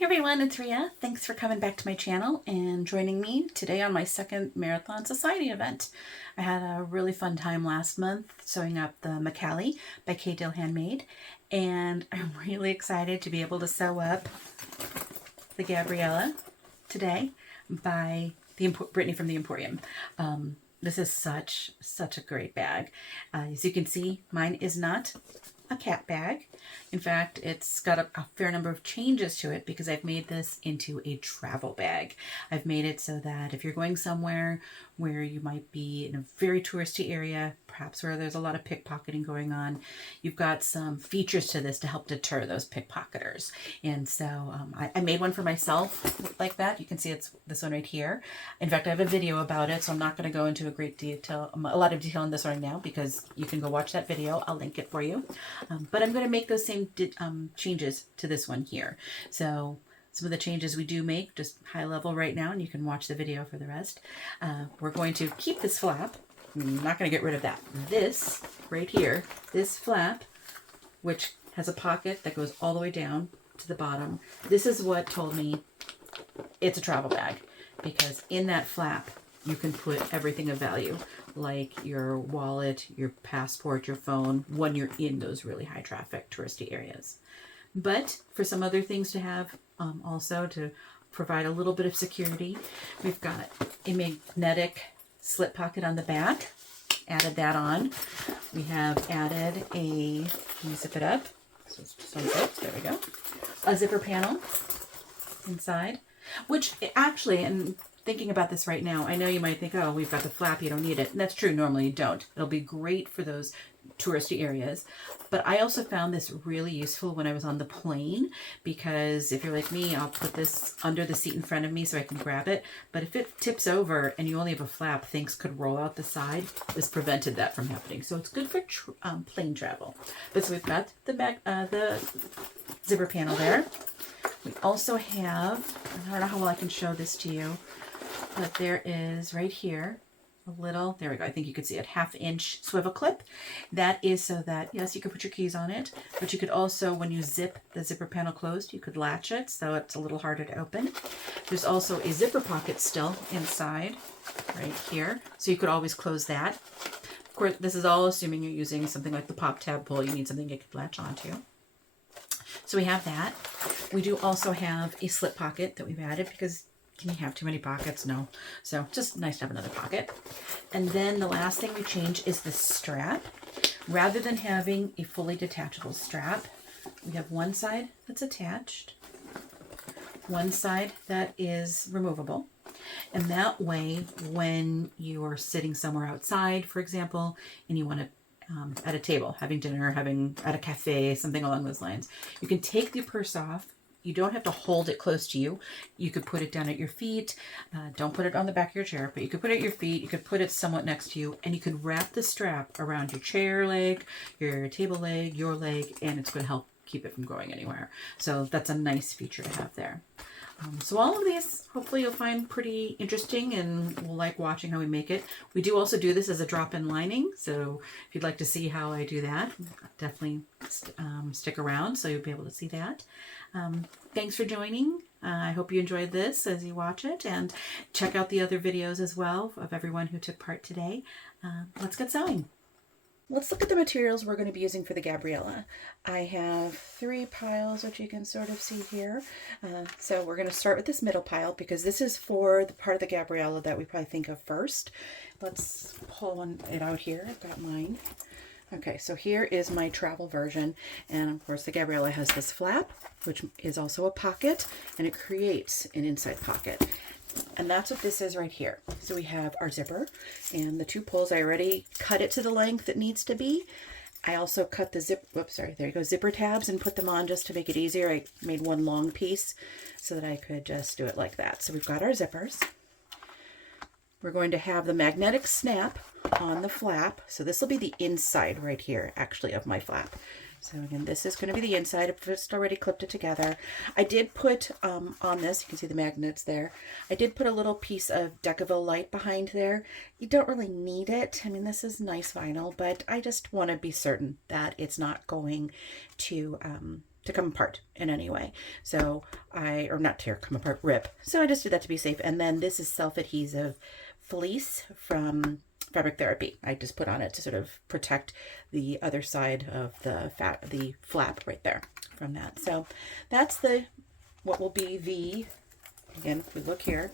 Hey everyone, it's Rhea. Thanks for coming back to my channel and joining me today on my second Marathon Society event. I had a really fun time last month sewing up the McCallie by Handmade, and I'm really excited to be able to sew up the Gabriella today by Brittany from TheEmpurrium. This is such a great bag. As you can see, mine is not a cat bag. In fact, it's got a fair number of changes to it because I've made this into a travel bag. I've made it so that if you're going somewhere where you might be in a very touristy area, perhaps where there's a lot of pickpocketing going on, you've got some features to this to help deter those pickpocketers. And so I made one for myself like that. You can see it's this one right here. In fact, I have a video about it, so I'm not going to go into a lot of detail on this right now because you can go watch that video. I'll link it for you. But I'm going to make those same changes to this one here. So some of the changes we do make, just high level right now, and you can watch the video for the rest. We're going to keep this flap. I'm not going to get rid of that. This right here, this flap, which has a pocket that goes all the way down to the bottom. This is what told me it's a travel bag, because in that flap you can put everything of value, like your wallet, your passport, your phone, when you're in those really high traffic touristy areas. But for some other things to have also to provide a little bit of security, we've got a magnetic slip pocket on the back. Added that on. We have added let me zip it up. So it's just unzipped. There we go. A zipper panel inside, which actually, and thinking about this right now, I know you might think, oh, we've got the flap, you don't need it. And that's true, normally you don't. It'll be great for those touristy areas. But I also found this really useful when I was on the plane, because if you're like me, I'll put this under the seat in front of me so I can grab it. But if it tips over and you only have a flap, things could roll out the side. This prevented that from happening. So it's good for plane travel. But so we've got the zipper panel there. We also have, I don't know how well I can show this to you, but there is right here a little, there we go, I think you could see it, 1/2 inch swivel clip. That is so that, yes, you can put your keys on it, but you could also, when you zip the zipper panel closed, you could latch it so it's a little harder to open. There's also a zipper pocket still inside right here, so you could always close that. Of course, this is all assuming you're using something like the pop tab pull. You need something you could latch onto. So we have that. We do also have a slip pocket that we've added because can you have too many pockets? No. So just nice to have another pocket. And then the last thing we change is the strap. Rather than having a fully detachable strap, we have one side that's attached, one side that is removable. And that way, when you are sitting somewhere outside, for example, and you want to at a table, having dinner, having at a cafe, something along those lines, you can take the purse off. You don't have to hold it close to you. You could put it down at your feet. Don't put it on the back of your chair, but you could put it at your feet. You could put it somewhat next to you, and you could wrap the strap around your chair leg, your table leg, your leg, and it's going to help keep it from going anywhere. So that's a nice feature to have there. So all of these, hopefully you'll find pretty interesting and will like watching how we make it. We do also do this as a drop-in lining, so if you'd like to see how I do that, definitely stick around so you'll be able to see that. Thanks for joining. I hope you enjoyed this as you watch it, and check out the other videos as well of everyone who took part today. Let's get sewing. Let's look at the materials we're going to be using for the Gabriella. I have 3 piles, which you can sort of see here. So we're going to start with this middle pile because this is for the part of the Gabriella that we probably think of first. Let's pull it out here. I've got mine. Okay, so here is my travel version, and of course the Gabriella has this flap, which is also a pocket, and it creates an inside pocket. And that's what this is right here. So we have our zipper and the 2 pulls. I already cut it to the length it needs to be. I also cut the zipper tabs and put them on just to make it easier. I made one long piece so that I could just do it like that. So we've got our zippers. We're going to have the magnetic snap on the flap. So this will be the inside right here, actually, of my flap. So again, this is going to be the inside. I've just already clipped it together. I did put on this, you can see the magnets there, I did put a little piece of WPC Lite behind there. You don't really need it. I mean, this is nice vinyl, but I just want to be certain that it's not going to to come apart in any way. So or not tear, come apart, rip. So I just did that to be safe. And then this is self-adhesive fleece from Fabric Therapy. I just put on it to sort of protect the other side of the flap right there from that. So that's what will be again, if we look here,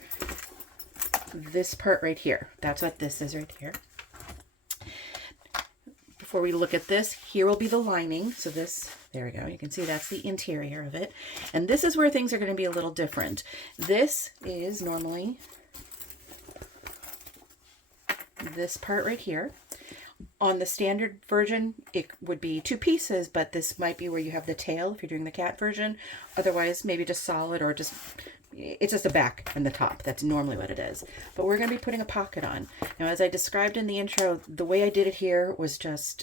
this part right here. That's what this is right here. Before we look at this, here will be the lining. So there we go. You can see that's the interior of it. And this is where things are going to be a little different. This is normally this part right here. On the standard version, it would be 2 pieces, but this might be where you have the tail if you're doing the cat version. Otherwise, maybe just solid, or it's just the back and the top. That's normally what it is. But we're going to be putting a pocket on. Now, as I described in the intro, the way I did it here was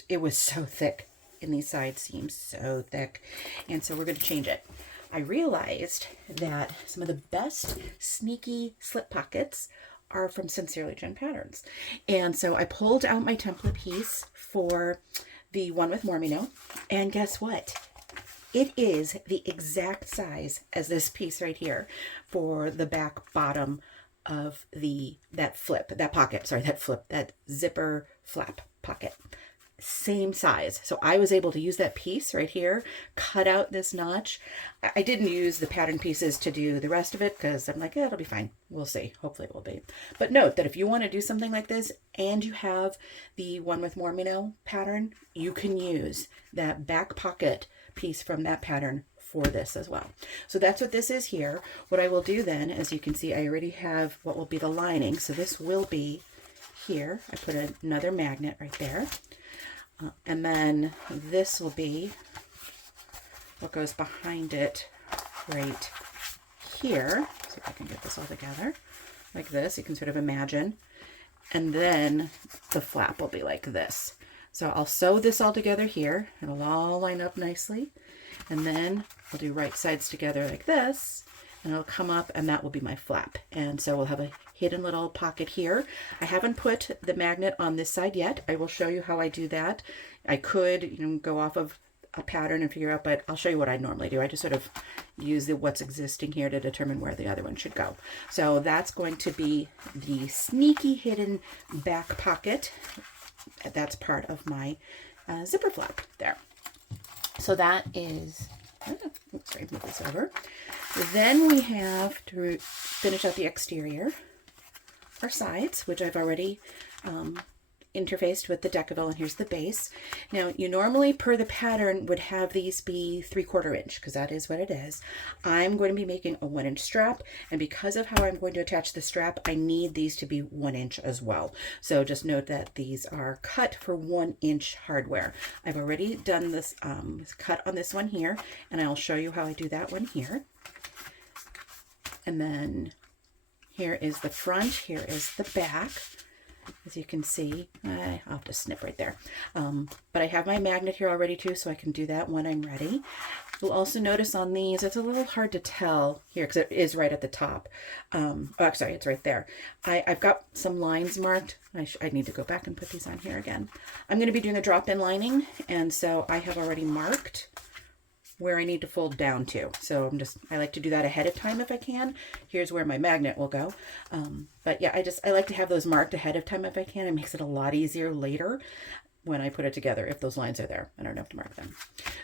it was so thick in these side seams, so thick. And so we're going to change it. I realized that some of the best sneaky slip pockets are from Sincerely Jen Patterns. And so I pulled out my template piece for the one with Mormino, and guess what? It is the exact size as this piece right here for the back bottom of that zipper flap pocket. Same size. So I was able to use that piece right here, cut out this notch. I didn't use the pattern pieces to do the rest of it because I'm like, it'll be fine. We'll see. Hopefully it will be. But note that if you want to do something like this and you have the one with Mormino pattern, you can use that back pocket piece from that pattern for this as well. So that's what this is here. What I will do then, as you can see, I already have what will be the lining. So this will be here. I put another magnet right there. And then this will be what goes behind it right here. See if I can get this all together like this. You can sort of imagine. And then the flap will be like this. So I'll sew this all together here. It'll all line up nicely. And then I'll do right sides together like this. And it'll come up, and that will be my flap. And so we'll have a hidden little pocket here. I haven't put the magnet on this side yet. I will show you how I do that. I could, go off of a pattern and figure out, but I'll show you what I normally do. I just sort of use what's existing here to determine where the other one should go. So that's going to be the sneaky hidden back pocket. That's part of my zipper flap there. So that is, sorry, move this over. Then we have to finish out the exterior, our sides, which I've already interfaced with the Decaville, and here's the base. Now, you normally, per the pattern, would have these be 3/4 inch, because that is what it is. I'm going to be making a 1 inch strap, and because of how I'm going to attach the strap, I need these to be 1 inch as well. So just note that these are cut for 1 inch hardware. I've already done this cut on this one here, and I'll show you how I do that one here. And then here is the front, here is the back. As you can see, I'll have to snip right there. But I have my magnet here already too, so I can do that when I'm ready. You'll also notice on these, it's a little hard to tell here because it is right at the top. Sorry, it's right there. I've got some lines marked. I need to go back and put these on here again. I'm going to be doing a drop-in lining, and so I have already marked where I need to fold down to. So I like to do that ahead of time if I can. Here's where my magnet will go. But yeah, I like to have those marked ahead of time if I can. It makes it a lot easier later when I put it together, if those lines are there. I don't have to mark them.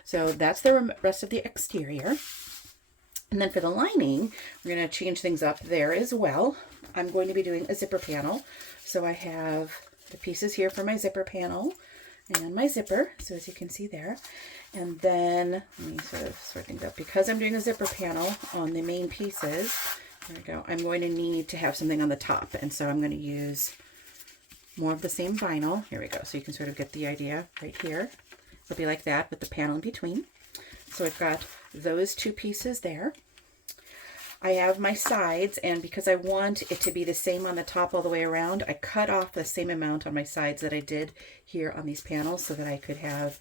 So that's the rest of the exterior. And then for the lining, we're going to change things up there as well. I'm going to be doing a zipper panel. So I have the pieces here for my zipper panel and my zipper, so as you can see there. And then let me sort of sort things up. Because I'm doing a zipper panel on the main pieces, there we go, I'm going to need to have something on the top, and so I'm going to use more of the same vinyl. Here we go, so you can sort of get the idea right here. It'll be like that with the panel in between. So I've got those two pieces there. I have my sides, and because I want it to be the same on the top all the way around, I cut off the same amount on my sides that I did here on these panels so that I could have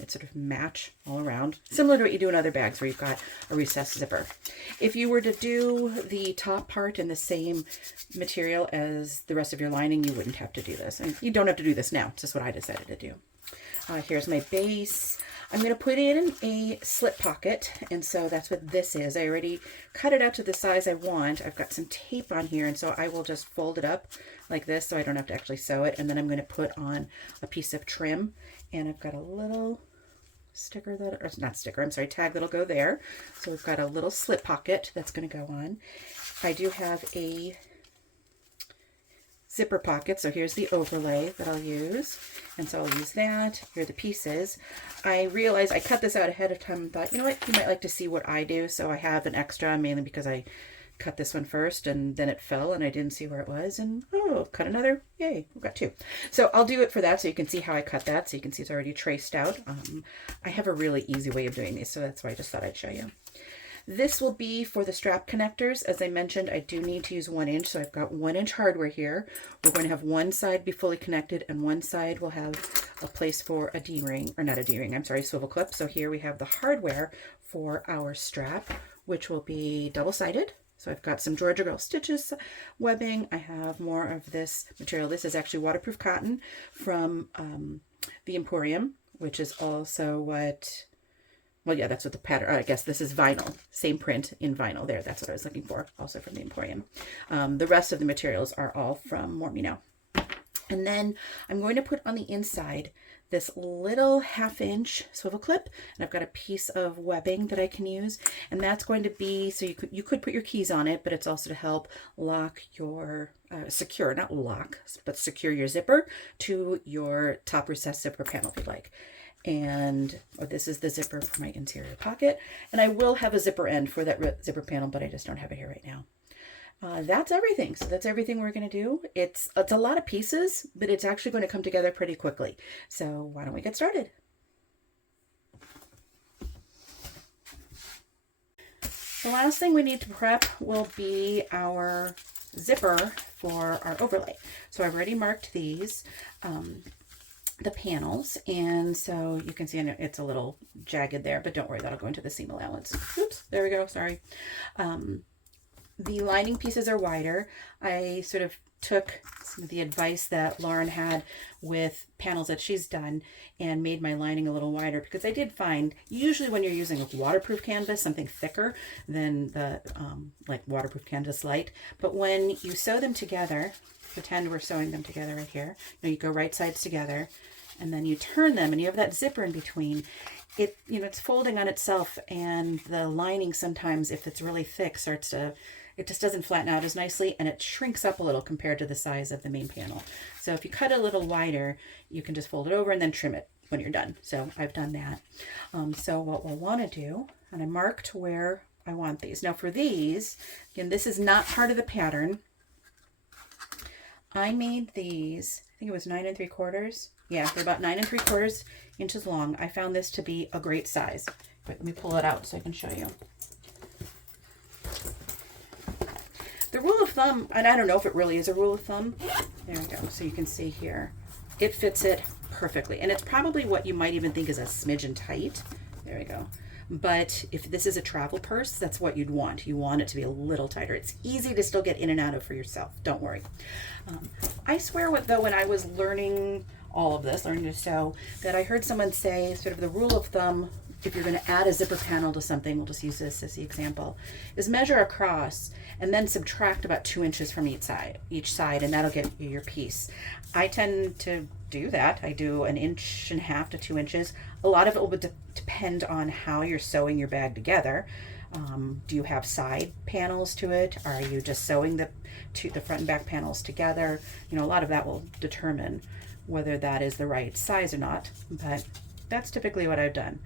it sort of match all around, similar to what you do in other bags where you've got a recessed zipper. If you were to do the top part in the same material as the rest of your lining, you wouldn't have to do this. And you don't have to do this now. It's just what I decided to do. Here's my base. I'm going to put in a slip pocket, and so that's what this is. I already cut it out to the size I want. I've got some tape on here, and so I will just fold it up like this so I don't have to actually sew it, and then I'm going to put on a piece of trim, and I've got a little sticker that, or not sticker, I'm sorry, tag that'll go there. So we've got a little slip pocket that's going to go on. I do have a zipper pocket, so here's the overlay that I'll use, and so I'll use that. Here are the pieces. I realized I cut this out ahead of time and thought, you know what, you might like to see what I do, so I have an extra, mainly because I cut this one first and then it fell and I didn't see where it was, and oh, cut another, yay, we've got two. So I'll do it for that so you can see how I cut that, so you can see it's already traced out. I have a really easy way of doing these, so that's why I just thought I'd show you. This will be for the strap connectors. As I mentioned, I do need to use 1 inch, so I've got 1 inch hardware here. We're going to have one side be fully connected and one side will have a place for a D-ring, or not a D-ring, I'm sorry, swivel clip. So here we have the hardware for our strap, which will be double-sided. So I've got some Georgia Girl Stitches webbing. I have more of this material. This is actually waterproof cotton from TheEmpurrium, which is also what... Well, yeah, that's what the pattern, I guess this is vinyl, same print in vinyl there. That's what I was looking for, also from TheEmpurrium. The rest of the materials are all from Mormino. And then I'm going to put on the inside this little 1/2 inch swivel clip, and I've got a piece of webbing that I can use, and that's going to be, so you could put your keys on it, but it's also to help lock your, secure, not lock, but secure your zipper to your top recessed zipper panel if you'd like. And this is the zipper for my interior pocket, and I will have a zipper end for that zipper panel, but I just don't have it here right now. That's everything. So that's everything we're going to do. It's a lot of pieces, but it's actually going to come together pretty quickly. So why don't we get started? The last thing we need to prep will be our zipper for our overlay. So I've already marked these. The panels, and so you can see it's a little jagged there, but don't worry, that'll go into the seam allowance. Oops, there we go, sorry. The lining pieces are wider. I sort of took some of the advice that Lauren had with panels that she's done and made my lining a little wider, because I did find usually when you're using a waterproof canvas, something thicker than the like waterproof canvas light, but when you sew them together, pretend we're sewing them together right here, you go right sides together and then you turn them and you have that zipper in between. It's folding on itself, and the lining sometimes, if it's really thick, it just doesn't flatten out as nicely, and it shrinks up a little compared to the size of the main panel. So if you cut it a little wider, you can just fold it over and then trim it when you're done. So I've done that. So what we'll want to do, and I marked where I want these. Now for these, again, this is not part of the pattern. I made these, I think it was 9 3/4. Yeah, they're about 9 3/4 inches long. I found this to be a great size. But let me pull it out so I can show you. The rule of thumb, and I don't know if it really is a rule of thumb. There we go. So you can see here, it fits it perfectly. And it's probably what you might even think is a smidgen tight. There we go. But if this is a travel purse, that's what you'd want. You want it to be a little tighter. It's easy to still get in and out of for yourself. Don't worry. I swear, though, when I was learning all of this, learning to sew, that I heard someone say sort of the rule of thumb, if you're going to add a zipper panel to something, we'll just use this as the example, is measure across and then subtract about 2 inches from each side, and that'll get you your piece. I tend to do that. I do 1.5 inches to 2 inches. A lot of it will depend on how you're sewing your bag together. Do you have side panels to it? Are you just sewing the front and back panels together? A lot of that will determine whether that is the right size or not, but that's typically what I've done.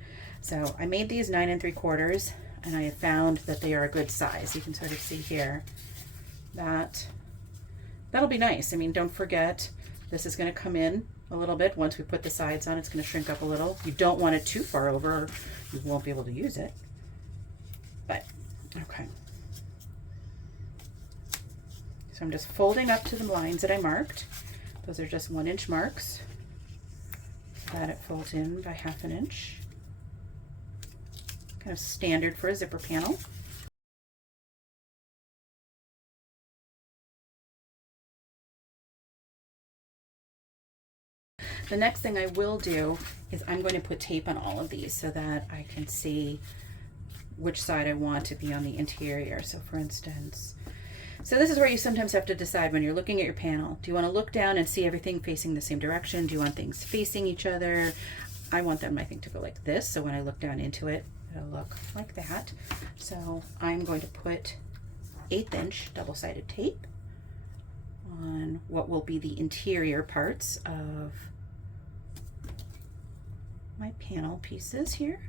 So I made these 9 3/4, and I found that they are a good size. You can sort of see here that that'll be nice. Don't forget, this is going to come in a little bit. Once we put the sides on, it's going to shrink up a little. You don't want it too far over, or you won't be able to use it. But, okay. So I'm just folding up to the lines that I marked. Those are just 1 inch marks. So that it folds in by 1/2 inch. Kind of standard for a zipper panel. The next thing I will do is I'm going to put tape on all of these so that I can see which side I want to be on the interior. So for instance, so this is where you sometimes have to decide when you're looking at your panel. Do you want to look down and see everything facing the same direction? Do you want things facing each other? I want them, I think, to go like this. So when I look down into it, it'll look like that. So I'm going to put 1/8 inch double-sided tape on what will be the interior parts of my panel pieces here.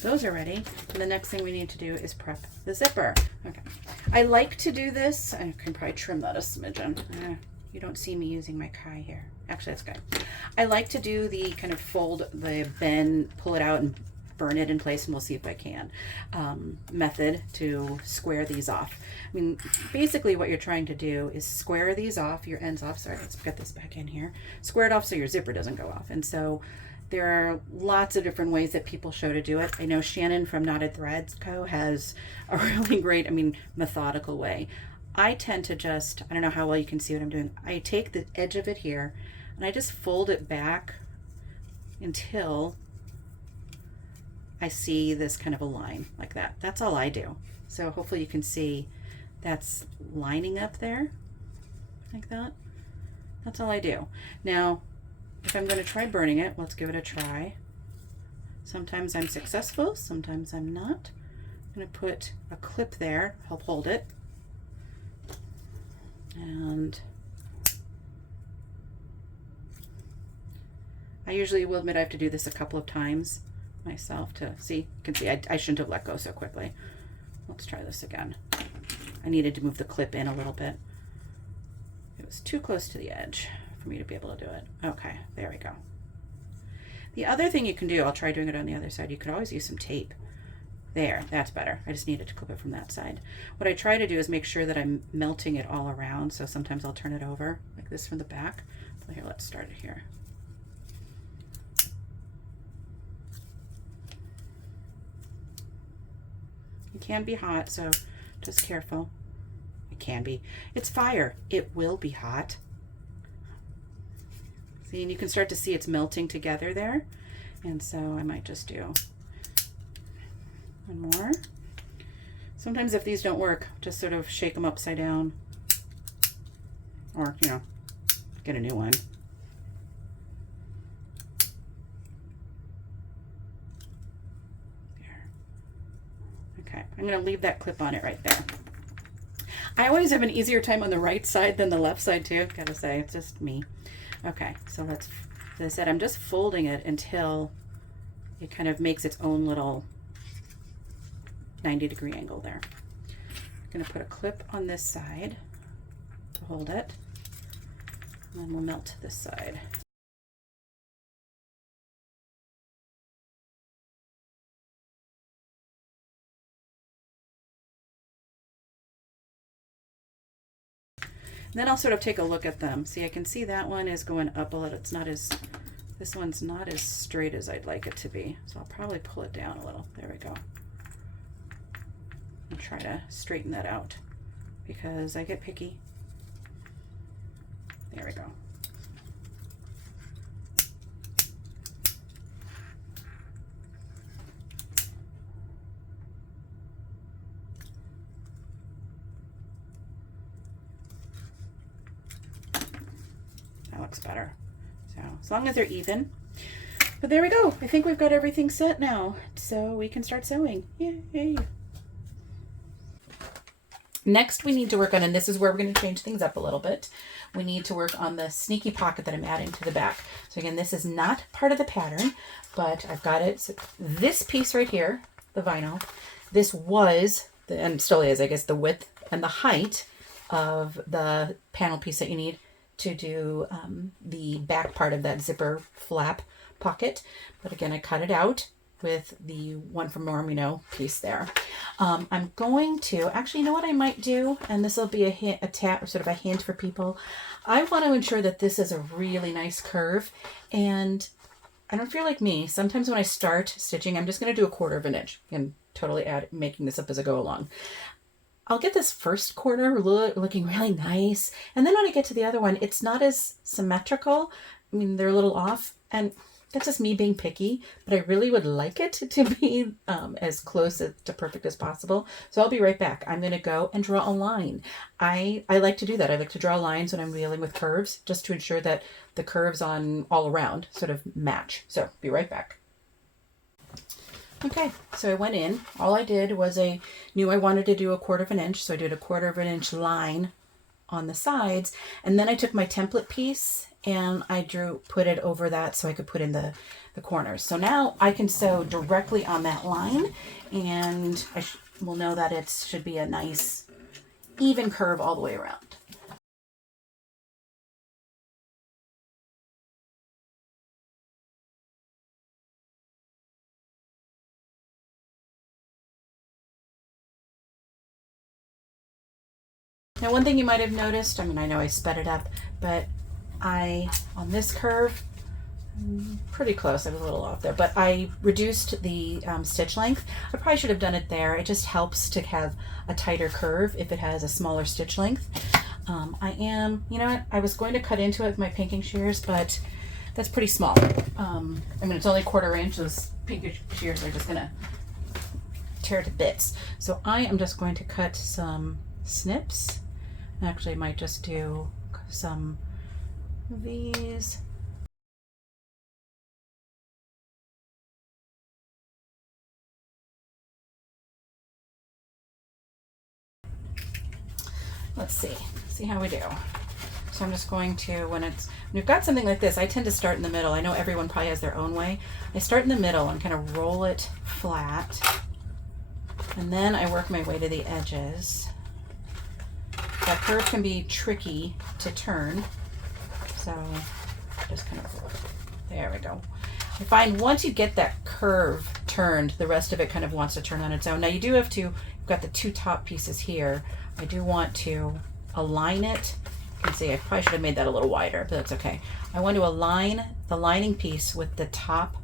Those are ready. And the next thing we need to do is prep the zipper. Okay. I like to do this. I can probably trim that a smidgen. You don't see me using my Kai here. Actually, that's good. I like to do the kind of fold the bend, pull it out and burn it in place, and we'll see if I can, method to square these off. I mean, basically what you're trying to do is square these off, your ends off. Sorry, let's get this back in here. Square it off so your zipper doesn't go off. And so there are lots of different ways that people show to do it. I know Shannon from Knotted Threads Co. has a really great, methodical way. I tend to just, I don't know how well you can see what I'm doing. I take the edge of it here and I just fold it back until I see this kind of a line like that. That's all I do. So hopefully you can see that's lining up there like that. That's all I do. Now, if I'm going to try burning it, let's give it a try. Sometimes I'm successful, sometimes I'm not. I'm going to put a clip there, help hold it. And I usually will admit I have to do this a couple of times myself to see. You can see I shouldn't have let go so quickly. Let's try this again. I needed to move the clip in a little bit. It was too close to the edge for me to be able to do it. Okay, there we go. The other thing you can do, I'll try doing it on the other side. You could always use some tape. There, that's better. I just needed to clip it from that side. What I try to do is make sure that I'm melting it all around. So sometimes I'll turn it over like this from the back. So here, let's start it here. It can be hot, so just careful. It can be. It's fire. It will be hot. See, and you can start to see it's melting together there. And so I might just do one more. Sometimes if these don't work, just sort of shake them upside down or, get a new one. There. Okay, I'm going to leave that clip on it right there. I always have an easier time on the right side than the left side too, gotta say, it's just me. Okay, so let's, as I said, I'm just folding it until it kind of makes its own little 90-degree angle there. I'm going to put a clip on this side to hold it, and then we'll melt to this side. And then I'll sort of take a look at them. See, I can see that one is going up a little. It's not as, this one's not as straight as I'd like it to be. So I'll probably pull it down a little. There we go. I'll try to straighten that out because I get picky. There we go. That looks better. So as long as they're even. But there we go. I think we've got everything set now. So we can start sewing. Yay. Next we need to work on, and this is where we're going to change things up a little bit. We need to work on the sneaky pocket that I'm adding to the back. So again, this is not part of the pattern, but I've got it. So this piece right here, the vinyl, this was, and still is, I guess, the width and the height of the panel piece that you need to do the back part of that zipper flap pocket. But again, I cut it out with the one from Norm, piece there. I'm going to, actually, you know what I might do? And this will be a tap, or sort of a hint for people. I want to ensure that this is a really nice curve. And I don't feel like me. Sometimes when I start stitching, I'm just going to do 1/4 inch and totally making this up as I go along. I'll get this first corner looking really nice. And then when I get to the other one, it's not as symmetrical. I mean, they're a little off, and that's just me being picky, but I really would like it to be as close to perfect as possible. So I'll be right back. I'm going to go and draw a line. I like to do that. I like to draw lines when I'm dealing with curves, just to ensure that the curves on all around sort of match. So be right back. Okay, so I went in. All I did was I knew I wanted to do 1/4 inch, so I did a 1/4 inch line on the sides, and then I took my template piece and I put it over that so I could put in the corners. So now I can sew directly on that line, and I will know that it should be a nice even curve all the way around. Now, one thing you might have noticed, I mean, I know I sped it up, but on this curve, pretty close, I was a little off there, but I reduced the stitch length. I probably should have done it there. It just helps to have a tighter curve if it has a smaller stitch length. You know what, I was going to cut into it with my pinking shears, but that's pretty small. I mean, it's only 1/4 inch. Those pinking shears are just gonna tear to bits. So I am just going to cut some snips. Actually, I might just do some of these. Let's see how we do. So I'm just going to, when you've got something like this, I tend to start in the middle. I know everyone probably has their own way. I start in the middle and kind of roll it flat, and then I work my way to the edges. That curve can be tricky to turn, so just kind of, there we go. I find once you get that curve turned, the rest of it kind of wants to turn on its own. Now you do have to, you've got the 2 top pieces here. I do want to align it. You can see I probably should have made that a little wider, but that's okay. I want to align the lining piece with the top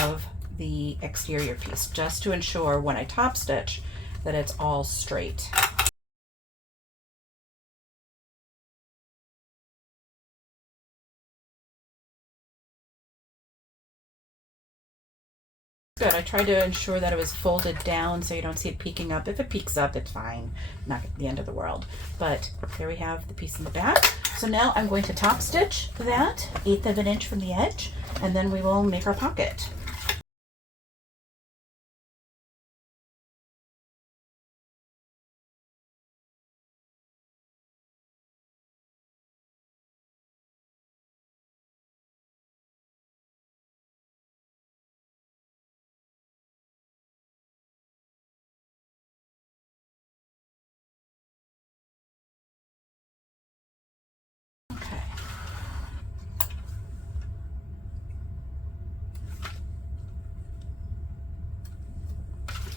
of the exterior piece, just to ensure when I top stitch that it's all straight. Good. I tried to ensure that it was folded down so you don't see it peeking up. If it peeks up, it's fine. Not the end of the world. But here we have the piece in the back. So now I'm going to top stitch that 1/8 inch from the edge, and then we will make our pocket.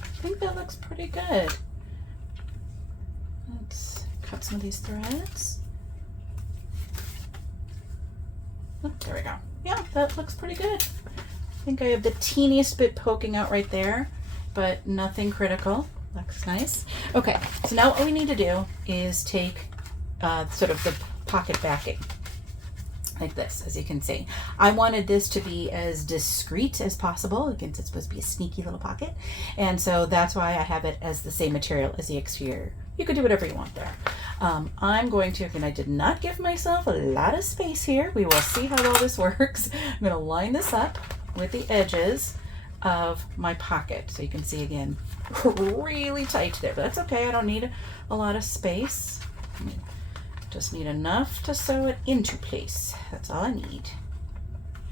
I think that looks pretty good. Let's cut some of these threads. Oh, there we go. Yeah, that looks pretty good. I think I have the teeniest bit poking out right there, but nothing critical. Looks nice. Okay, so now what we need to do is take sort of the pocket backing, like this, as you can see. I wanted this to be as discreet as possible. Again, it's supposed to be a sneaky little pocket, and so that's why I have it as the same material as the exterior. You could do whatever you want there. I'm going to, and I did not give myself a lot of space here. We will see how well this works. I'm going to line this up with the edges of my pocket, so you can see again, really tight there, but that's okay. I don't need a lot of space. Just need enough to sew it into place. That's all I need.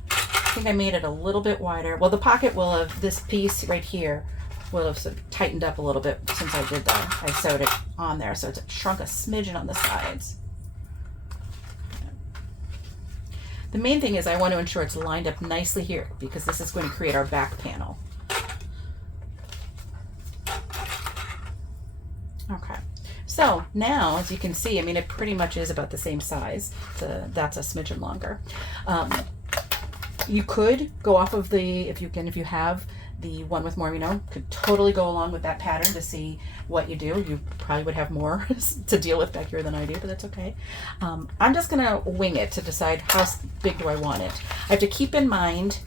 I think I made it a little bit wider. Well, the pocket will have, this piece right here will have sort of tightened up a little bit since I did that. I sewed it on there, so it's shrunk a smidgen on the sides. The main thing is I want to ensure it's lined up nicely here, because this is going to create our back panel. Okay. So now, as you can see, I mean, it pretty much is about the same size. That's a smidgen longer. You could go off of the, if you have the one with more, could totally go along with that pattern to see what you do. You probably would have more to deal with back here than I do, but that's okay. I'm just gonna wing it to decide how big do I want it. I have to keep in mind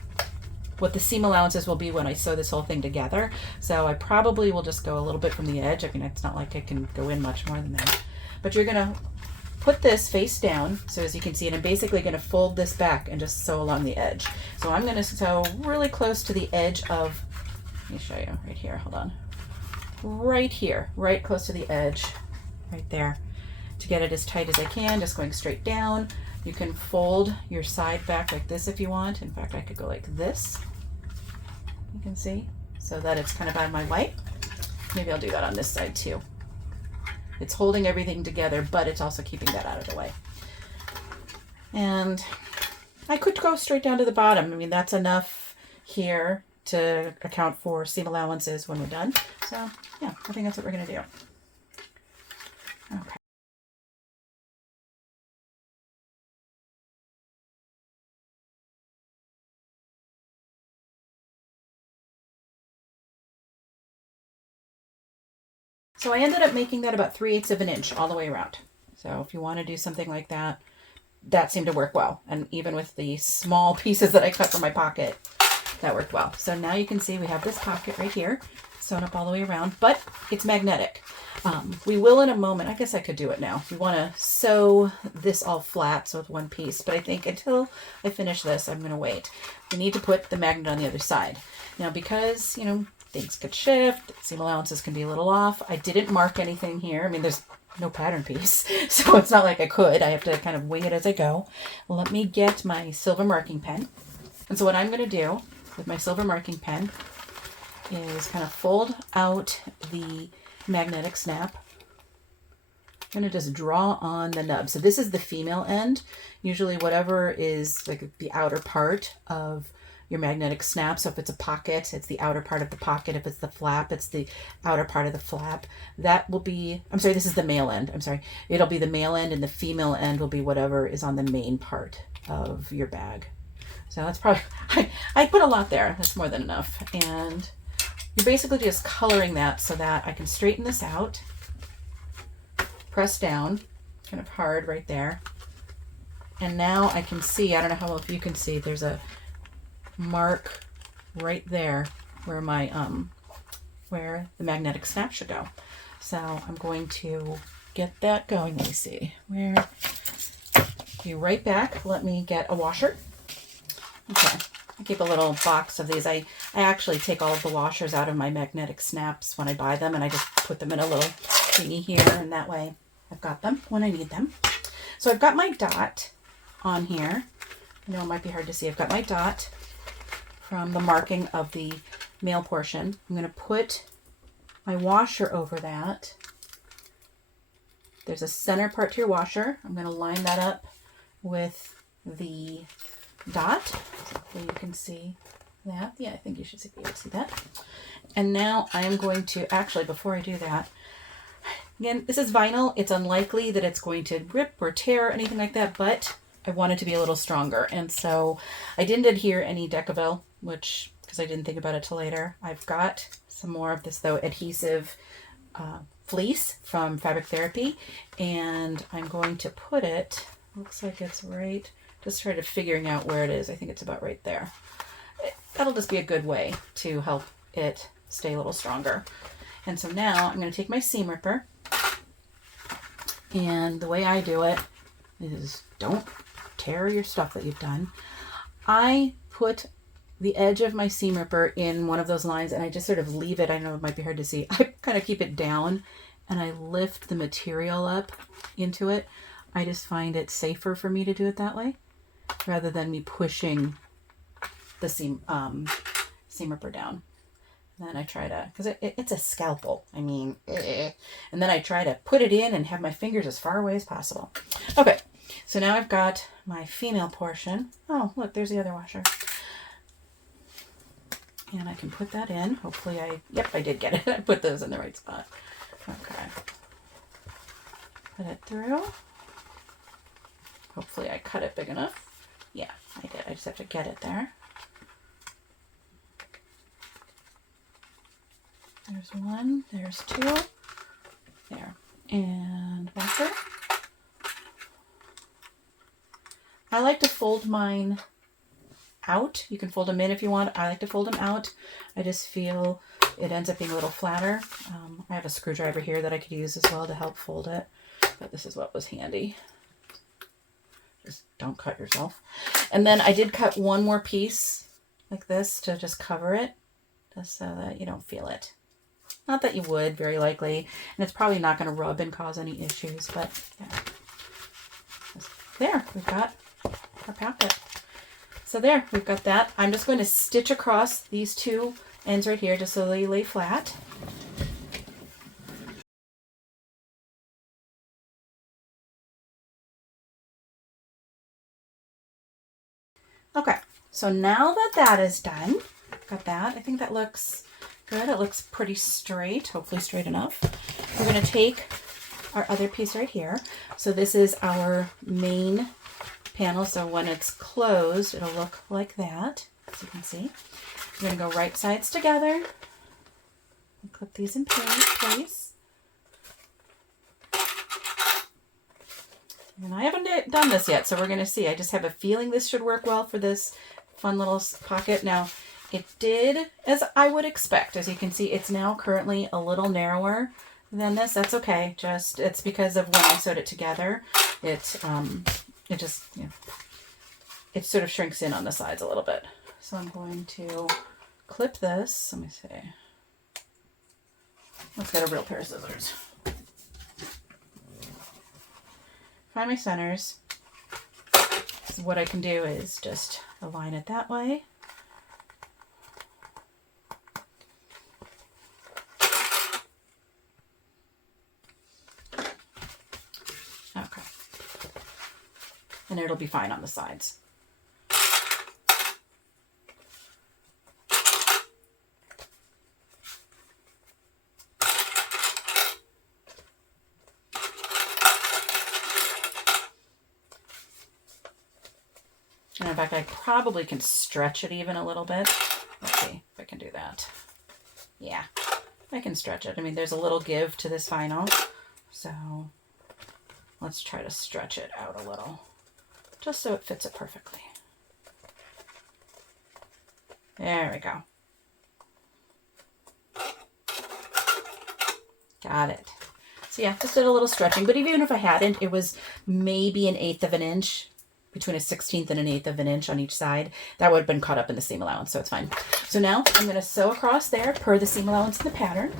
what the seam allowances will be when I sew this whole thing together. So I probably will just go a little bit from the edge. I mean, it's not like I can go in much more than that, but you're gonna put this face down, so as you can see, and I'm basically going to fold this back and just sew along the edge. So I'm going to sew really close to the edge of, let me show you right here, hold on. Right here, right close to the edge, right there, to get it as tight as I can, just going straight down. You can fold your side back like this if you want. In fact, I could go like this, you can see, so that it's kind of on my white. Maybe I'll do that on this side too. It's holding everything together, but it's also keeping that out of the way. And I could go straight down to the bottom. I mean, that's enough here to account for seam allowances when we're done. So yeah, I think that's what we're gonna do. Okay. So I ended up making that about 3/8 of an inch all the way around. So if you want to do something like that, that seemed to work well. And even with the small pieces that I cut from my pocket, that worked well. So now you can see we have this pocket right here, sewn up all the way around, but it's magnetic. We will in a moment, I guess I could do it now. We want to sew this all flat, so with one piece, but I think until I finish this, I'm going to wait. We need to put the magnet on the other side. Now, because, things could shift, seam allowances can be a little off. I didn't mark anything here. I mean, there's no pattern piece, so it's not like I could. I have to kind of wing it as I go. Let me get my silver marking pen. And so what I'm going to do with my silver marking pen is kind of fold out the magnetic snap. I'm going to just draw on the nub. So this is the female end. Usually whatever is like the outer part of your magnetic snap. So if it's a pocket, it's the outer part of the pocket. If it's the flap, it's the outer part of the flap. That will be, I'm sorry, this is the male end. I'm sorry. It'll be the male end, and the female end will be whatever is on the main part of your bag. So that's probably, I put a lot there. That's more than enough. And you're basically just coloring that so that I can straighten this out, press down, kind of hard right there. And now I can see, I don't know how well if you can see, there's a mark right there where my where the magnetic snap should go. So I'm going to get that going. Let me see where. Be right back. Let me get a washer. Okay, I keep a little box of these. I actually take all of the washers out of my magnetic snaps when I buy them, and I just put them in a little thingy here, and that way I've got them when I need them. So I've got my dot on here. I know it might be hard to see. I've got my dot from the marking of the male portion. I'm going to put my washer over that. There's a center part to your washer. I'm going to line that up with the dot. So hopefully you can see that. Yeah, I think you should be able to see that. And now I am going to, actually, before I do that, again, this is vinyl. It's unlikely that it's going to rip or tear or anything like that, but I want it to be a little stronger. And so I didn't adhere any Decavil, which, because I didn't think about it till later. I've got some more of this, though, adhesive fleece from Fabric Therapy, and I'm going to put it, looks like it's right, just try to figuring out where it is. I think it's about right there. That'll just be a good way to help it stay a little stronger. And so now I'm going to take my seam ripper, and the way I do it is don't tear your stuff that you've done. I put the edge of my seam ripper in one of those lines, and I just sort of leave it. I know it might be hard to see. I kind of keep it down, and I lift the material up into it. I just find it safer for me to do it that way rather than me pushing the seam ripper down. And then I try to, because it's a scalpel. I mean, and then I try to put it in and have my fingers as far away as possible. Okay, so now I've got my female portion. Oh, look, there's the other washer. And I can put that in. Hopefully yep, I did get it. I put those in the right spot. Okay. Put it through. Hopefully I cut it big enough. Yeah, I did. I just have to get it there. There's one, there's two, there, and marker. I like to fold mine out. You can fold them in if you want. I like to fold them out. I just feel it ends up being a little flatter. I have a screwdriver here that I could use as well to help fold it, but this is what was handy. Just don't cut yourself. And then I did cut one more piece like this to just cover it, just so that you don't feel it. Not that you would, very likely, and it's probably not going to rub and cause any issues, but yeah. There, we've got our pocket. So there, we've got that. I'm just going to stitch across these two ends right here just so they lay flat. Okay, so now that that is done, got that. I think that looks good. It looks pretty straight, hopefully straight enough. We're going to take our other piece right here. So this is our main panel. So when it's closed, it'll look like that, as you can see. We're going to go right sides together and clip these in place. And I haven't done this yet, so we're going to see. I just have a feeling this should work well for this fun little pocket. Now, it did, as I would expect. As you can see, it's now currently a little narrower than this. That's okay. Just, it's because of when I sewed it together. It just, you know, it sort of shrinks in on the sides a little bit. So I'm going to clip this. Let me see. Let's get a real pair of scissors. Find my centers. So what I can do is just align it that way. Okay. And it'll be fine on the sides. And in fact, I probably can stretch it even a little bit. Let's see if I can do that. Yeah, I can stretch it. I mean, there's a little give to this vinyl. So let's try to stretch it out a little, just so it fits it perfectly. There we go. Got it. So yeah, just did a little stretching, but even if I hadn't, it was maybe 1/8 of an inch, between 1/16 and 1/8 of an inch on each side. That would have been caught up in the seam allowance, so it's fine. So now I'm going to sew across there per the seam allowance in the pattern.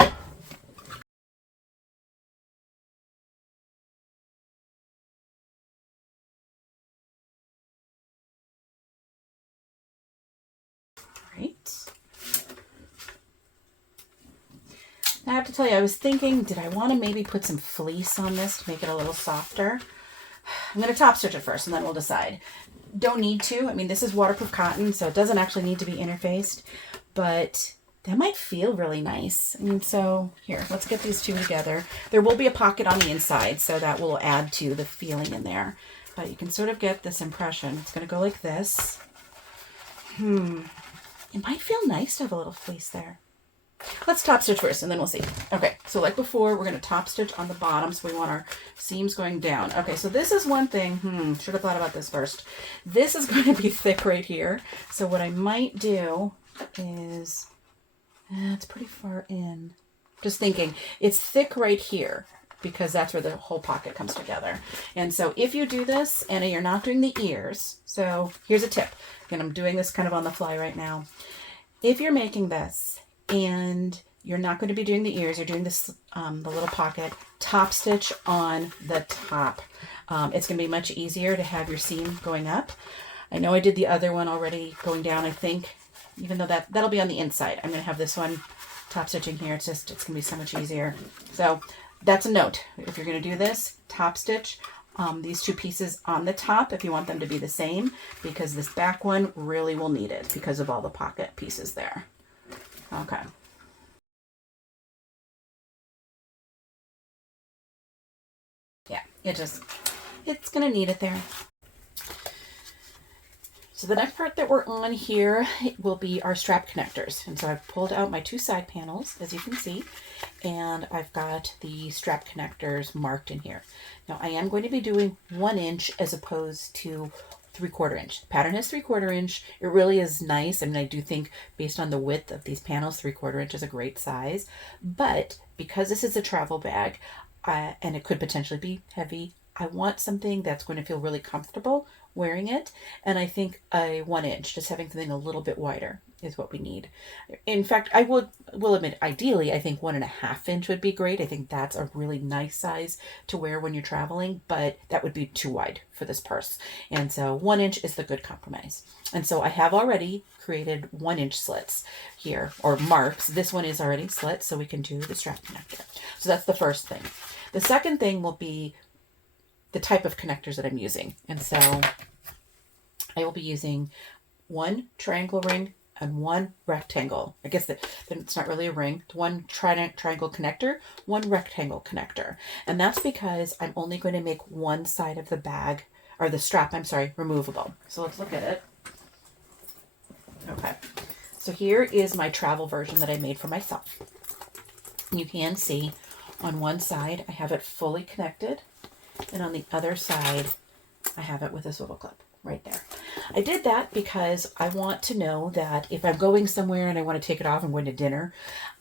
Right. Now I have to tell you, I was thinking, did I want to maybe put some fleece on this to make it a little softer? I'm going to top stitch it first and then we'll decide. Don't need to. I mean, this is waterproof cotton, so it doesn't actually need to be interfaced, but that might feel really nice. I mean, so here, let's get these two together. There will be a pocket on the inside, so that will add to the feeling in there, but you can sort of get this impression. It's going to go like this. It might feel nice to have a little fleece there. Let's top stitch first and then we'll see. Okay, so like before, we're going to top stitch on the bottom, so we want our seams going down. Okay, so this is one thing. Should have thought about this first. This is going to be thick right here. So what I might do is, it's pretty far in. Just thinking, it's thick right here because that's where the whole pocket comes together. And so if you do this and you're not doing the ears, so here's a tip. Again, I'm doing this kind of on the fly right now. If you're making this and you're not going to be doing the ears, you're doing this, the little pocket, top stitch on the top. It's going to be much easier to have your seam going up. I know I did the other one already going down, I think, even though that'll be on the inside. I'm going to have this one top stitching here. It's going to be so much easier. So that's a note. If you're going to do this, top stitch these two pieces on the top if you want them to be the same, because this back one really will need it because of all the pocket pieces there. Okay. Yeah, it's going to need it there. So the next part that we're on here will be our strap connectors. And so I've pulled out my 2 side panels, as you can see, and I've got the strap connectors marked in here. Now I am going to be doing 1 inch as opposed to 3/4 inch. The pattern is 3/4 inch. It really is nice. I mean, I do think based on the width of these panels, 3/4 inch is a great size. But because this is a travel bag, and it could potentially be heavy, I want something that's going to feel really comfortable wearing it. And I think a 1 inch, just having something a little bit wider, is what we need. In fact, I will admit, ideally, I think 1.5 inch would be great. I think that's a really nice size to wear when you're traveling, but that would be too wide for this purse. And so 1 inch is the good compromise. And so I have already created 1 inch slits here, or marks. This one is already slit, so we can do the strap connector. So that's the first thing. The second thing will be the type of connectors that I'm using. And so I will be using 1 triangle ring and 1 rectangle. I guess it's not really a ring. 1 triangle connector, 1 rectangle connector. And that's because I'm only going to make one side of the bag, or the strap, I'm sorry, removable. So let's look at it. Okay. So here is my travel version that I made for myself. You can see on one side, I have it fully connected. And on the other side, I have it with a swivel clip right there. I did that because I want to know that if I'm going somewhere and I want to take it off, I'm going to dinner,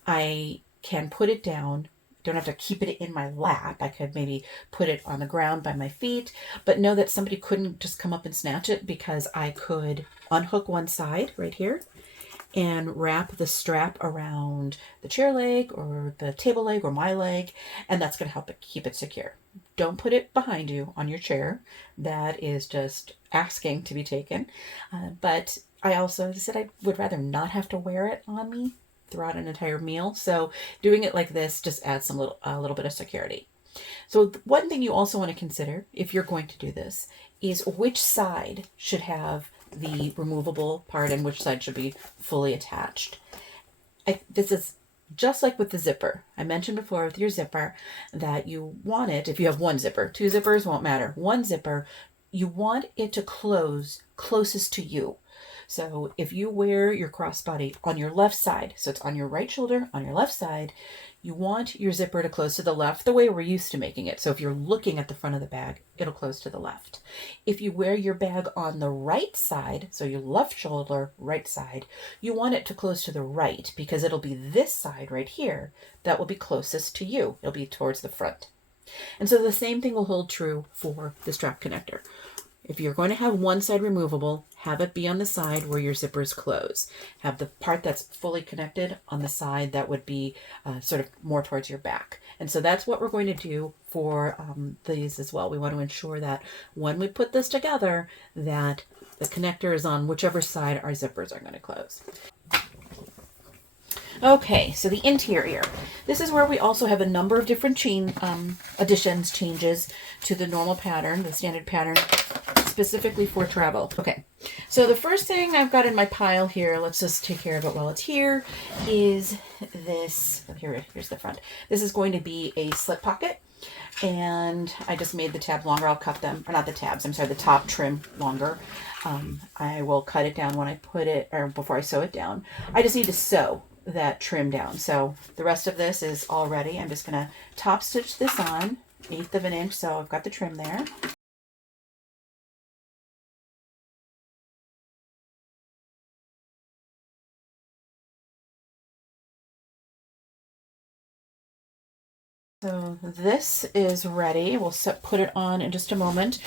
I can put it down. Don't have to keep it in my lap. I could maybe put it on the ground by my feet, but know that somebody couldn't just come up and snatch it, because I could unhook one side right here and wrap the strap around the chair leg or the table leg or my leg, and that's going to help it keep it secure. Don't put it behind you on your chair. That is just asking to be taken. But I also, as I said, I would rather not have to wear it on me throughout an entire meal. So doing it like this just adds a little bit of security. So one thing you also want to consider if you're going to do this is which side should have the removable part and which side should be fully attached. This is just like with the zipper. I mentioned before with your zipper that you want it, if you have 1 zipper, 2 zippers won't matter. 1 zipper, you want it to close closest to you. So if you wear your crossbody on your left side, so it's on your right shoulder, on your left side, you want your zipper to close to the left the way we're used to making it. So if you're looking at the front of the bag, it'll close to the left. If you wear your bag on the right side, so your left shoulder, right side, you want it to close to the right, because it'll be this side right here that will be closest to you. It'll be towards the front. And so the same thing will hold true for the strap connector. If you're going to have one side removable, have it be on the side where your zippers close. Have the part that's fully connected on the side that would be sort of more towards your back. And so that's what we're going to do for these as well. We want to ensure that when we put this together, that the connector is on whichever side our zippers are going to close. Okay, so the interior. This is where we also have a number of different additions, changes to the normal pattern, the standard pattern, specifically for travel. Okay, so the first thing I've got in my pile here, let's just take care of it while it's here, is this. Here's the front. This is going to be a slip pocket, and I just made the tab longer. I'll cut them, or not the tabs, I'm sorry, the top trim longer. I will cut it down when I put it, or before I sew it down. I just need to sew that trim down. So the rest of this is all ready. I'm just going to top stitch this on, 1/8 of an inch, so I've got the trim there. So this is ready. We'll put it on in just a moment.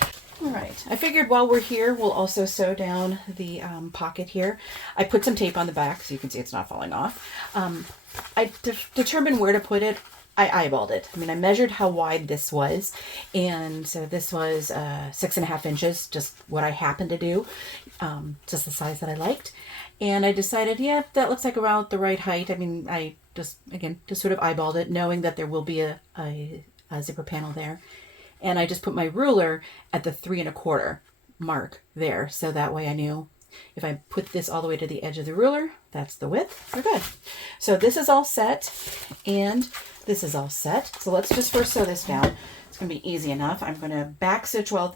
All right, I figured while we're here, we'll also sew down the pocket here. I put some tape on the back so you can see it's not falling off. I determined where to put it. I eyeballed it. I mean, I measured how wide this was, and so this was 6.5 inches, just what I happened to do, just the size that I liked. And I decided, yeah, that looks like about the right height. I mean, I just sort of eyeballed it, knowing that there will be a zipper panel there. And I just put my ruler at the 3 1/4 mark there. So that way I knew if I put this all the way to the edge of the ruler, that's the width. We're good. So this is all set, and this is all set. So let's just first sew this down. It's going to be easy enough. I'm going to back stitch, well,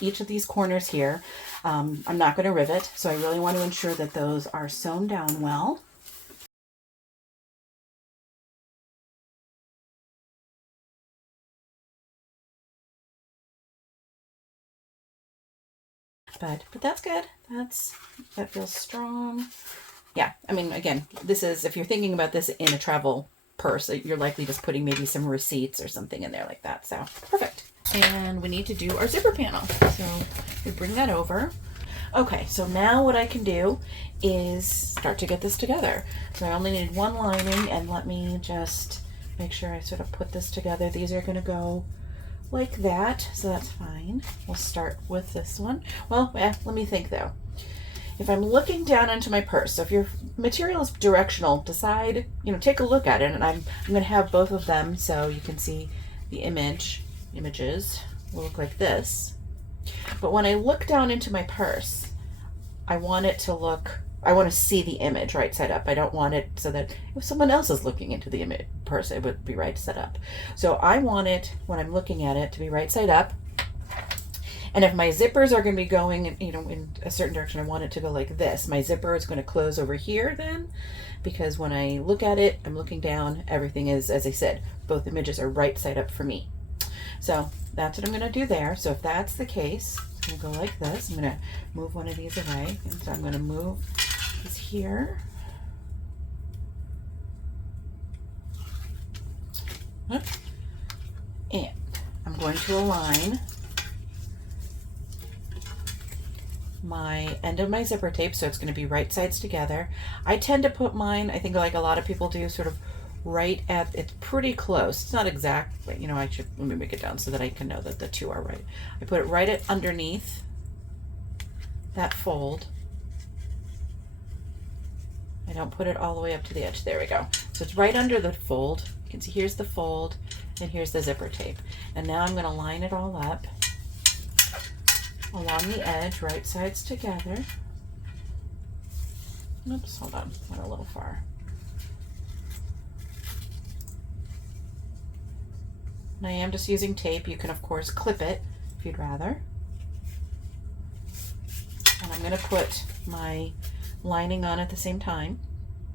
each of these corners here. I'm not going to rivet, so I really want to ensure that those are sewn down well. But that's good. That feels strong. Yeah, I mean, again, this is, if you're thinking about this in a travel purse, you're likely just putting maybe some receipts or something in there like that. So perfect. And we need to do our zipper panel. So we bring that over. Okay, so now what I can do is start to get this together. So I only need one lining, and let me just make sure I sort of put this together. These are going to go like that, so that's fine. We'll start with this one. Well, let me think though. If I'm looking down into my purse, so if your material is directional, decide, take a look at it, and I'm going to have both of them so you can see the images will look like this. But when I look down into my purse, I want to see the image right side up. I don't want it so that if someone else is looking into the purse, it would be right side up. So I want it, when I'm looking at it, to be right side up. And if my zippers are going to be going, in a certain direction, I want it to go like this. My zipper is going to close over here then, because when I look at it, I'm looking down, everything is, as I said, both images are right side up for me. So that's what I'm going to do there. So if that's the case, I'm going to go like this. I'm going to move one of these away. And so I'm going to move this here. And I'm going to align my end of my zipper tape, so it's going to be right sides together. I tend to put mine, I think like a lot of people do, sort of right at, it's pretty close. It's not exact, but let me make it down so that I can know that the two are right. I put it right at underneath that fold. I don't put it all the way up to the edge. There we go. So it's right under the fold. You can see here's the fold and here's the zipper tape. And now I'm going to line it all up along the edge, right sides together. Oops, hold on, went a little far. And I am just using tape. You can of course clip it if you'd rather. And I'm going to put my lining on at the same time.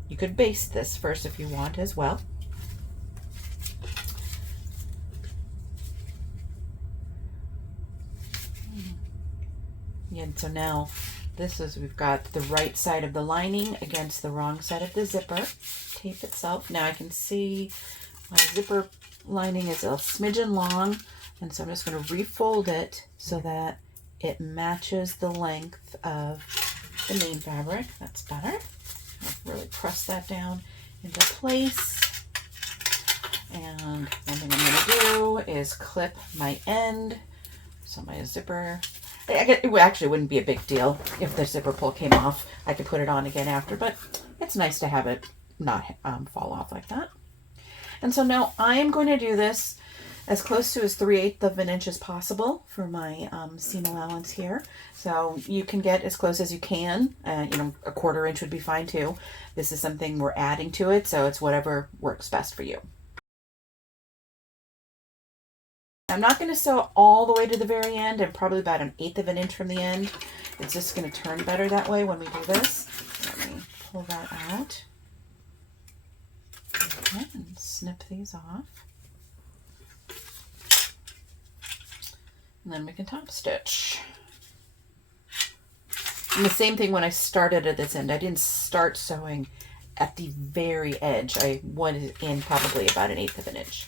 You could baste this first if you want as well. And so now we've got the right side of the lining against the wrong side of the zipper tape itself. Now I can see my zipper lining is a smidgen long, and so I'm just going to refold it so that it matches the length of the main fabric. That's better. I'll really press that down into place. And one thing I'm going to do is clip my end. So my zipper, it actually wouldn't be a big deal if the zipper pull came off. I could put it on again after, but it's nice to have it not fall off like that. And so now I'm going to do this as close to as 3/8 of an inch as possible for my seam allowance here. So you can get as close as you can. A 1/4 inch would be fine too. This is something we're adding to it, so it's whatever works best for you. I'm not going to sew all the way to the very end. I'm probably about 1/8 of an inch from the end. It's just going to turn better that way when we do this. Let me pull that out. Okay, and snip these off. And then we can top stitch. And the same thing when I started at this end. I didn't start sewing at the very edge. I went in probably about 1/8 of an inch.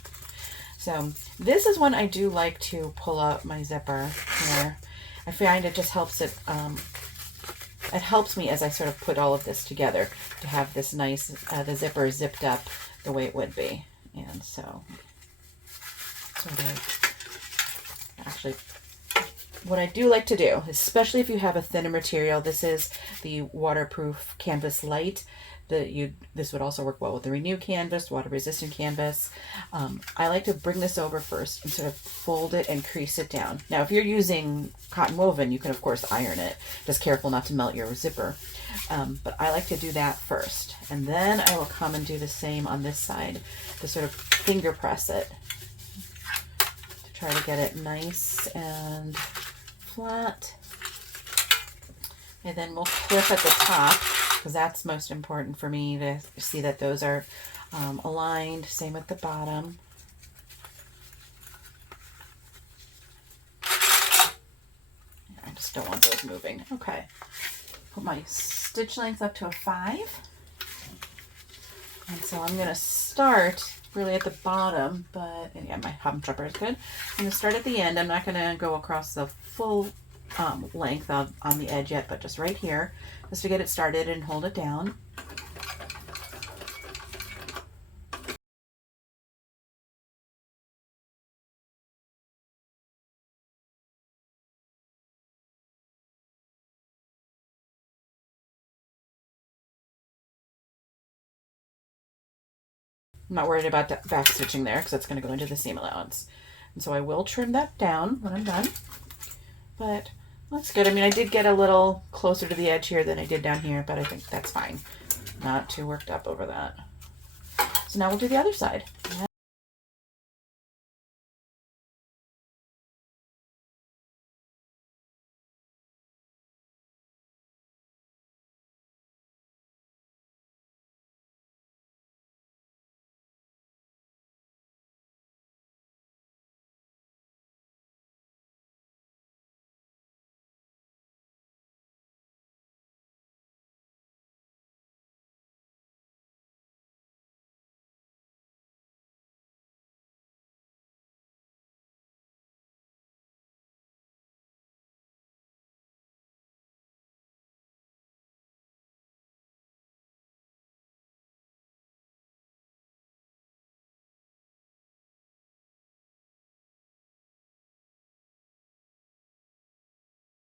So this is when I do like to pull out my zipper here. I find it just helps it helps me as I sort of put all of this together to have this nice, the zipper zipped up the way it would be. And so sort of, actually, what I do like to do, especially if you have a thinner material, this is the waterproof canvas light. This would also work well with the Renew canvas, water resistant canvas. I like to bring this over first and sort of fold it and crease it down. Now, if you're using cotton woven, you can of course iron it. Just careful not to melt your zipper. But I like to do that first. And then I will come and do the same on this side to sort of finger press it to try to get it nice and flat. And then we'll clip at the top, because that's most important for me to see that those are aligned. Same at the bottom. I just don't want those moving. Okay. Put my stitch length up to a 5. And so I'm going to start really at the bottom, but yeah, my humdrupper is good. I'm going to start at the end. I'm not going to go across the full length on the edge yet, but just right here, just to get it started and hold it down. I'm not worried about back stitching there because that's going to go into the seam allowance. And so I will trim that down when I'm done. But that's good. I mean, I did get a little closer to the edge here than I did down here, but I think that's fine. Not too worked up over that. So now we'll do the other side.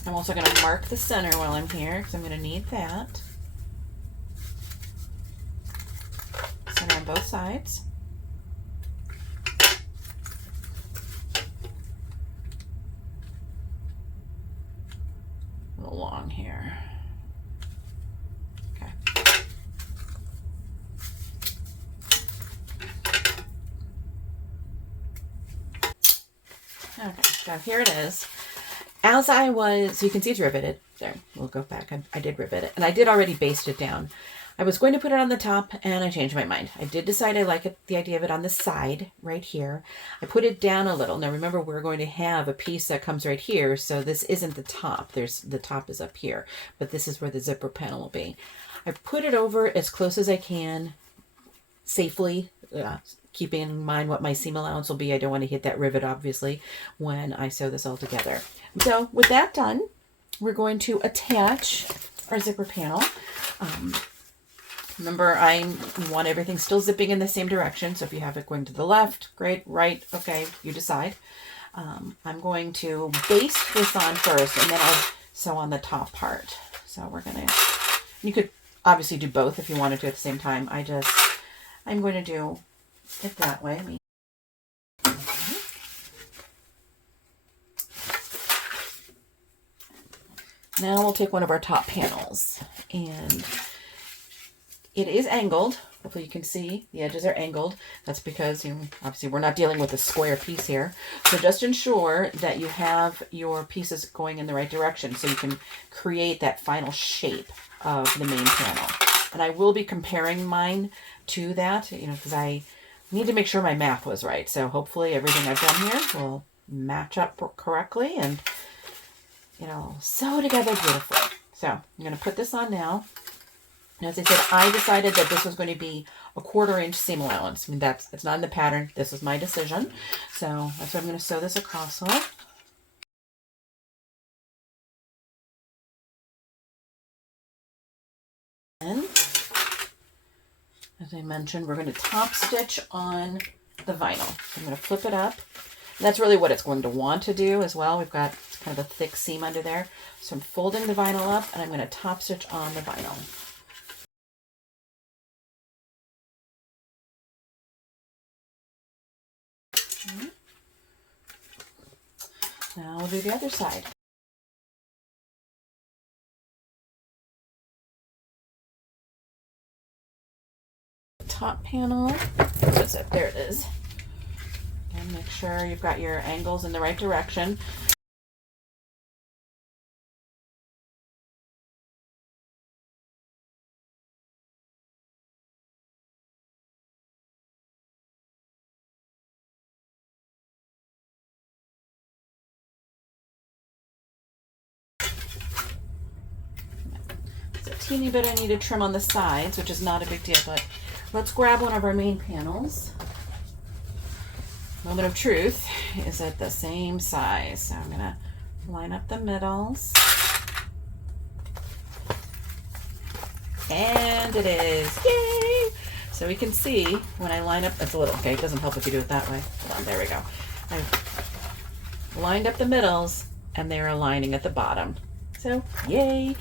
I'm also going to mark the center while I'm here because I'm going to need that. Center on both sides. A little long here. Okay. Okay, so here it is. As I was, so you can see it's riveted. There, we'll go back. I did rivet it. And I did already baste it down. I was going to put it on the top, and I changed my mind. I did decide I like the idea of it on the side, right here. I put it down a little. Now remember, we're going to have a piece that comes right here, so this isn't the top. The top is up here, but this is where the zipper panel will be. I put it over as close as I can, safely, keeping in mind what my seam allowance will be. I don't want to hit that rivet, obviously, when I sew this all together. So with that done, we're going to attach our zipper panel. Remember, I want everything still zipping in the same direction. So if you have it going to the left, great, right, okay, you decide. I'm going to baste this on first, and then I'll sew on the top part. So we're going to, you could obviously do both if you wanted to at the same time. I'm going to do it that way. Now we'll take one of our top panels, and it is angled. Hopefully you can see the edges are angled. That's because, obviously we're not dealing with a square piece here. So just ensure that you have your pieces going in the right direction so you can create that final shape of the main panel. And I will be comparing mine to that, because I need to make sure my math was right. So hopefully everything I've done here will match up correctly, and it'll sew together beautifully. So I'm going to put this on now. And as I said, I decided that this was going to be a 1/4 inch seam allowance. I mean, it's not in the pattern. This was my decision. So that's what I'm going to sew this across with. And as I mentioned, we're going to top stitch on the vinyl. So I'm going to flip it up. And that's really what it's going to want to do as well. We've got kind of a thick seam under there. So I'm folding the vinyl up, and I'm going to top stitch on the vinyl. Okay. Now we'll do the other side. Top panel. Where is it? There it is. And make sure you've got your angles in the right direction. teeny bit I need to trim on the sides, which is not a big deal, but let's grab one of our main panels. Moment of truth is at the same size. So I'm going to line up the middles. And it is. Yay! So we can see when I line up, it's a little, okay, it doesn't help if you do it that way. Hold on, there we go. I've lined up the middles and they're aligning at the bottom. So, yay!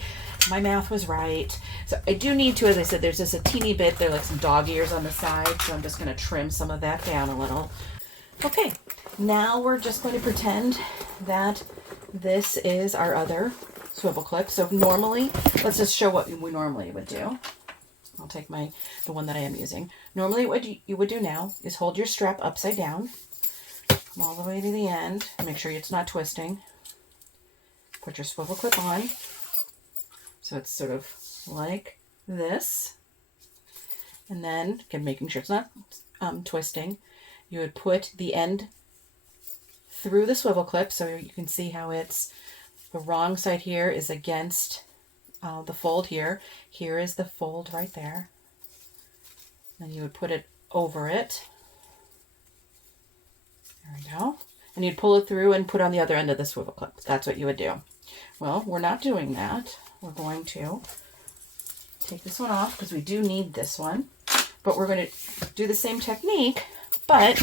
My math was right. So I do need to, as I said, there's just a teeny bit, there are like some dog ears on the side, so I'm just going to trim some of that down a little. Okay, now we're just going to pretend that this is our other swivel clip. So normally, let's just show what we normally would do. I'll take the one that I am using. Normally what you would do now is hold your strap upside down, come all the way to the end, make sure it's not twisting. Put your swivel clip on. So it's sort of like this. And then, again, making sure it's not twisting, you would put the end through the swivel clip so you can see how it's, the wrong side here is against the fold here. Here is the fold right there. Then you would put it over it. There we go. And you'd pull it through and put on the other end of the swivel clip. That's what you would do. Well, we're not doing that. We're going to take this one off because we do need this one. But we're going to do the same technique, but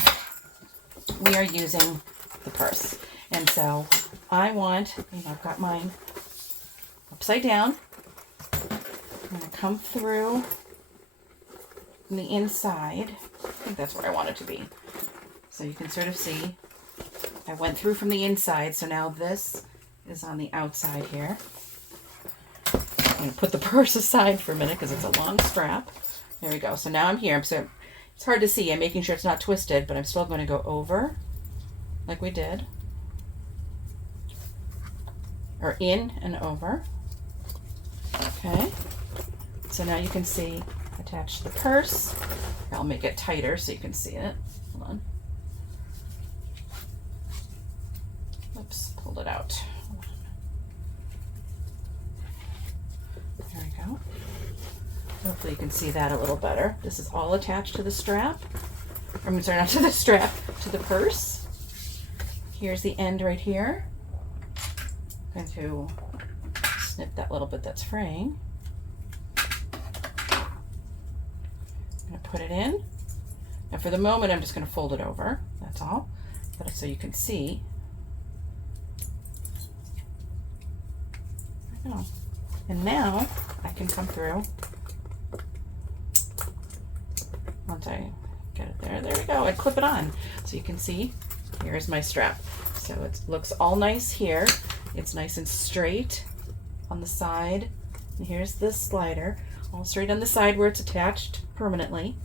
we are using the purse. And so I want, I've got mine upside down. I'm going to come through from the inside. I think that's where I want it to be. So you can sort of see I went through from the inside, so now this is on the outside here. I'm going to put the purse aside for a minute because it's a long strap. There we go. So now I'm here. So it's hard to see. I'm making sure it's not twisted, but I'm still going to go over like we did. Or in and over. Okay. So now you can see, attach the purse. I'll make it tighter so you can see it. Hold on. Oops, pulled it out. There we go. Hopefully you can see that a little better. This is all attached to the strap. I'm sorry, not to the strap, to the purse. Here's the end right here. I'm going to snip that little bit that's fraying. I'm going to put it in. And for the moment, I'm just going to fold it over. That's all. But so you can see. There we go. And now I can come through. Once I get it there, there we go, and clip it on. So you can see, here's my strap. So it looks all nice here. It's nice and straight on the side. And here's the slider, all straight on the side where it's attached permanently.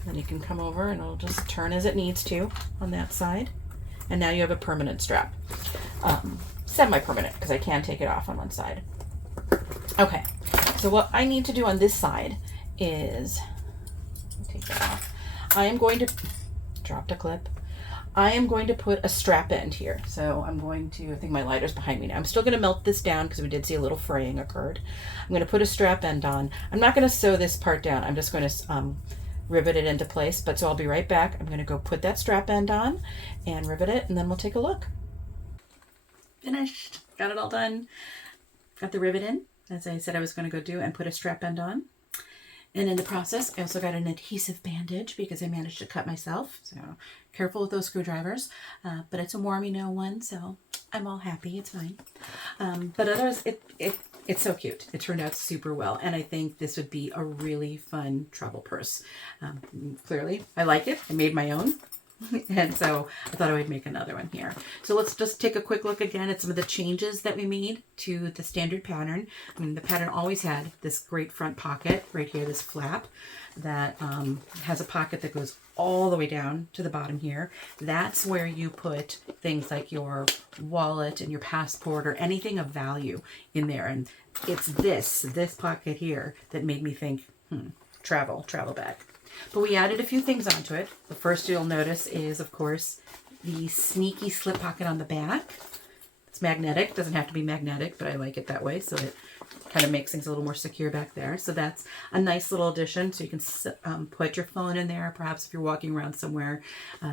And then you can come over and it'll just turn as it needs to on that side. And now you have a permanent strap. Semi-permanent, because I can take it off on one side. Okay, so what I need to do on this side is, take that off. I am going to, dropped a clip. I am going to put a strap end here. So I'm going to, I think my lighter's behind me now. I'm still going to melt this down because we did see a little fraying occurred. I'm going to put a strap end on. I'm not going to sew this part down. I'm just going to rivet it into place. But so I'll be right back. I'm going to go put that strap end on and rivet it, and then we'll take a look. Finished. Got it all done. Got the rivet in, as I said I was going to go do, and put a strap end on. And in the process, I also got an adhesive bandage because I managed to cut myself. So careful with those screwdrivers. But it's a warm-y-no one, so I'm all happy. It's fine. But otherwise, it's so cute. It turned out super well. And I think this would be a really fun travel purse. Clearly, I like it. I made my own. And so I thought I would make another one here. So let's just take a quick look again at some of the changes that we made to the standard pattern. I mean, the pattern always had this great front pocket right here, this flap that has a pocket that goes all the way down to the bottom here. That's where you put things like your wallet and your passport or anything of value in there. And it's this pocket here that made me think, travel bag. But we added a few things onto it. The first you'll notice is, of course, the sneaky slip pocket on the back. It's magnetic. Doesn't have to be magnetic, but I like it that way, so it kind of makes things a little more secure back there. So that's a nice little addition. So you can put your phone in there, perhaps if you're walking around somewhere,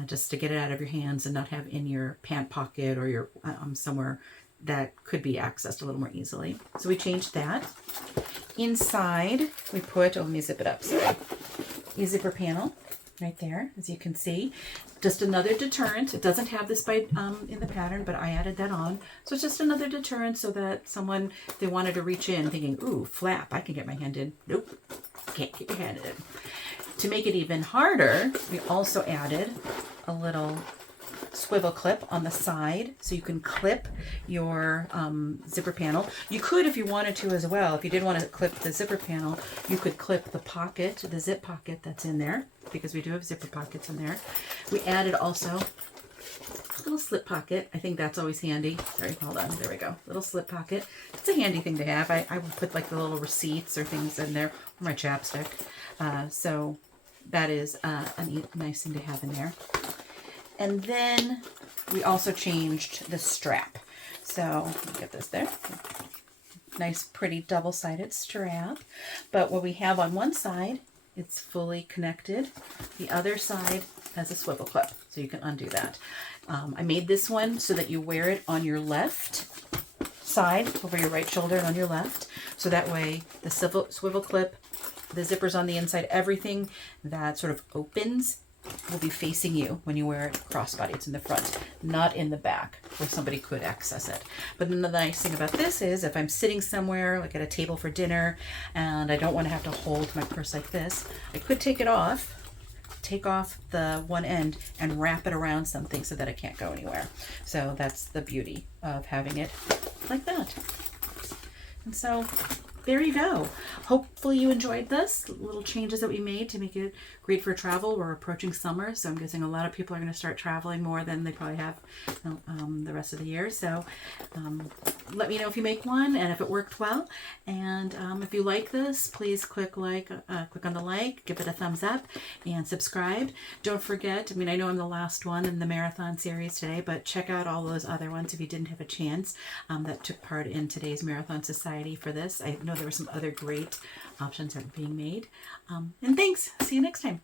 just to get it out of your hands and not have in your pant pocket or your somewhere that could be accessed a little more easily. So we changed that. Inside, we put, let me zip it up, sorry. A zipper panel right there, as you can see. Just another deterrent. It doesn't have this by in the pattern, but I added that on. So it's just another deterrent so that someone, if they wanted to reach in thinking, ooh, flap, I can get my hand in. Nope, can't get your hand in. To make it even harder, we also added a little swivel clip on the side so you can clip your zipper panel. You could, if you wanted to as well, if you didn't want to clip the zipper panel, you could clip the pocket, the zip pocket that's in there, because we do have zipper pockets in there. We added also a little slip pocket. I think that's always handy. Sorry, hold on, there we go. Little slip pocket. It's a handy thing to have. I would put like the little receipts or things in there, or my chapstick. So that is a nice thing to have in there. And then we also changed the strap. So let me get this there. Nice, pretty double-sided strap. But what we have on one side, it's fully connected. The other side has a swivel clip, so you can undo that. I made this one so that you wear it on your left side, over your right shoulder and on your left. So that way the swivel clip, the zippers on the inside, everything that sort of opens will be facing you when you wear it crossbody. It's in the front, not in the back where somebody could access it. But then the nice thing about this is if I'm sitting somewhere like at a table for dinner and I don't want to have to hold my purse like this, I could take it off, take off the one end and wrap it around something so that it can't go anywhere. So that's the beauty of having it like that. And so there you go. Hopefully you enjoyed this. Little changes that we made to make it great for travel. We're approaching summer, so I'm guessing a lot of people are going to start traveling more than they probably have the rest of the year. So let me know if you make one and if it worked well. And if you like this, please click on the like, give it a thumbs up, and subscribe. Don't forget, I mean, I know I'm the last one in the Marathon series today, but check out all those other ones if you didn't have a chance that took part in today's Marathon Society for this. I know there were some other great options that are being made. And thanks. See you next time.